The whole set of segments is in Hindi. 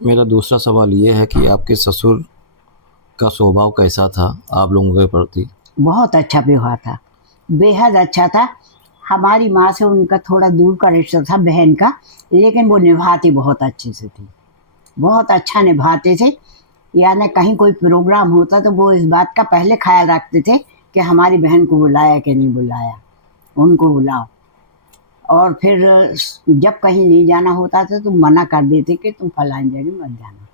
मेरा दूसरा सवाल ये है कि आपके ससुर का स्वभाव कैसा था आप लोगों के प्रति? बहुत अच्छा व्यवहार था, बेहद अच्छा था। हमारी माँ से उनका थोड़ा दूर का रिश्ता था, बहन का, लेकिन वो निभाती बहुत अच्छे से थी, बहुत अच्छा निभाते थे। यानी कहीं कोई प्रोग्राम होता तो वो इस बात का पहले ख्याल रखते थे कि हमारी बहन को बुलाया कि नहीं बुलाया, उनको बुलाओ। और फिर जब कहीं नहीं जाना होता था तो मना कर देते कि तुम फलानी जगह मत जाना।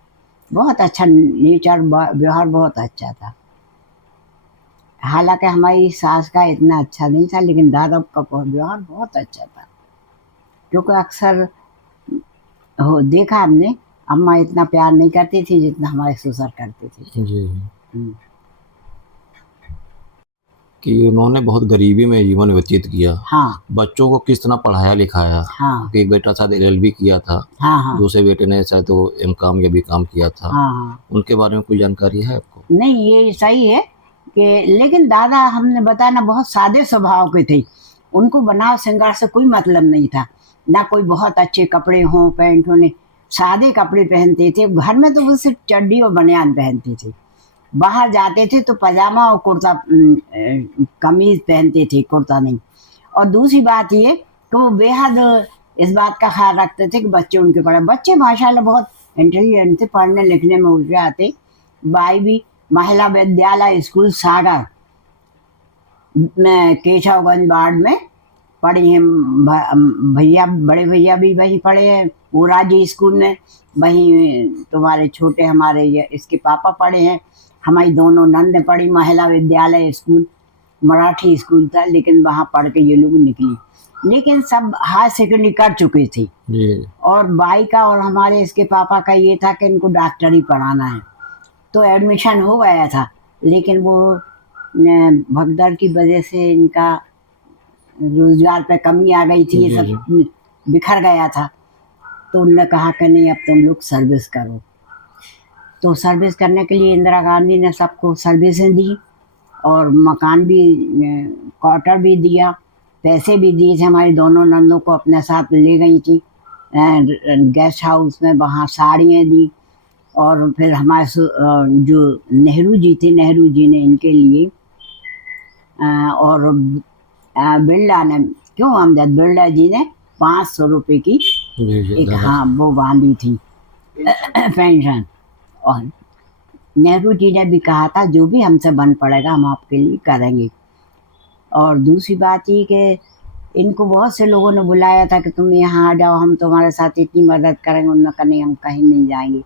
बहुत अच्छा नेचर, व्यवहार बहुत अच्छा था। हालांकि हमारी सास का इतना अच्छा नहीं था, लेकिन दादा का व्यवहार बहुत अच्छा था। क्योंकि अक्सर हो देखा हमने, अम्मा इतना प्यार नहीं करती थी जितना हमारे ससुर करते थे। जी। हम्म, कि उन्होंने बहुत गरीबी में जीवन व्यतीत किया। हाँ बच्चों को किस तरह पढ़ाया लिखाया। हाँ एक बेटा शायद एलएलबी किया था, हाँ हाँ दूसरे बेटे ने शायद वो एमकॉम या बीकॉम किया था। हाँ हाँ। उनके बारे में कोई जानकारी है आपको? नहीं, ये सही है कि, लेकिन दादा हमने बताया ना बहुत सादे स्वभाव के थे। उनको बनाव श्रृंगार से कोई मतलब नहीं था, ना कोई बहुत अच्छे कपड़े हों, पैंट होने। सादे कपड़े पहनते थे, घर में तो वो सिर्फ चड्डी और बनियान पहनते थे। बाहर जाते थे तो पजामा और कुर्ता, कमीज पहनते थे, कुर्ता नहीं। और दूसरी बात ये कि वो बेहद इस बात का ख्याल रखते थे कि बच्चे उनके पढ़े। बच्चे माशाल्लाह बहुत इंटेलिजेंट थे, पढ़ने लिखने में होशियार थे। बाई भी महिला विद्यालय स्कूल सागर में केशवगंज वार्ड में पढ़ी हैं। भैया, बड़े भैया भी वहीं पढ़े हैं, मोरारजी स्कूल में। वहीं तुम्हारे छोटे हमारे ये इसके पापा पढ़े हैं। हमारी दोनों नंद पढ़ी महिला विद्यालय स्कूल, मराठी स्कूल था, लेकिन वहाँ पढ़ के ये लोग निकली। लेकिन सब हायर सेकेंडरी कर चुके थे। जी। और बाई का और हमारे इसके पापा का ये था कि इनको डॉक्टरी पढ़ाना है, तो एडमिशन हो गया था। लेकिन वो भगदड़ की वजह से इनका रोजगार पे कमी आ गई थी, ये जी। जी। सब बिखर गया था। तो उनने कहा कि नहीं, अब तुम लोग सर्विस करो। तो सर्विस करने के लिए इंदिरा गांधी ने सबको सर्विसें दी, और मकान भी, क्वार्टर भी दिया, पैसे भी दिए थे। हमारी दोनों नंदों को अपने साथ ले गई थी गेस्ट हाउस में, वहाँ साड़ियाँ दी। और फिर हमारे जो नेहरू जी थे, नेहरू जी ने इनके लिए और बिरला ने, क्यों अमजद बिरला जी ने 500 रुपये की जी। जी एक, दादा। हाँ, वो बांधी थी पेंशन। और नेहरू जी ने भी कहा था जो भी हमसे बन पड़ेगा हम आपके लिए करेंगे। और दूसरी बात ये कि इनको बहुत से लोगों ने बुलाया था कि तुम यहाँ आ जाओ, हम तुम्हारे साथ इतनी मदद करेंगे। उन्होंने कहा नहीं, हम कहीं नहीं जाएंगे,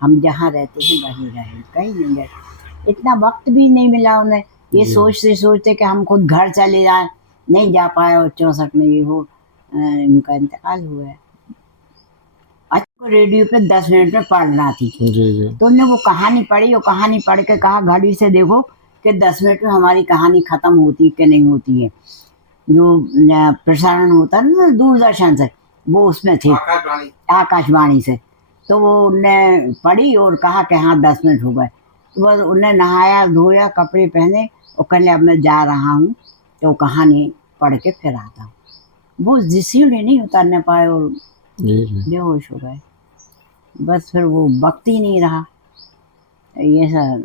हम जहाँ रहते हैं वहीं रहें, कहीं नहीं गए। इतना वक्त भी नहीं मिला उन्हें। ये जी। सोचते सोचते कि हम खुद घर चले जाएं, नहीं जा पाए। और 64 में ये हो इनका इंतकाल हुआ है। अच्छा, रेडियो पे 10 मिनट में पढ़ना थी, जी। जी। तो उन्होंने वो कहानी पढ़ी, और कहानी पढ़ के कहा घड़ी से देखो कि 10 मिनट में हमारी कहानी खत्म होती है कि नहीं होती है। जो प्रसारण होता है ना दूरदर्शन से, वो उसमें थे, आकाशवाणी से। तो वो उनने पढ़ी और कहा कि हाँ 10 मिनट हो गए। तो बस उनने नहाया धोया, कपड़े पहने, और कहले अब मैं जा रहा हूँ, तो कहानी पढ़ के फिर आता हूँ। वो सीढ़ी नहीं उतरने पाए और जी। जी। बेहोश हो गए। बस फिर वो वक्त ही नहीं रहा। ये सब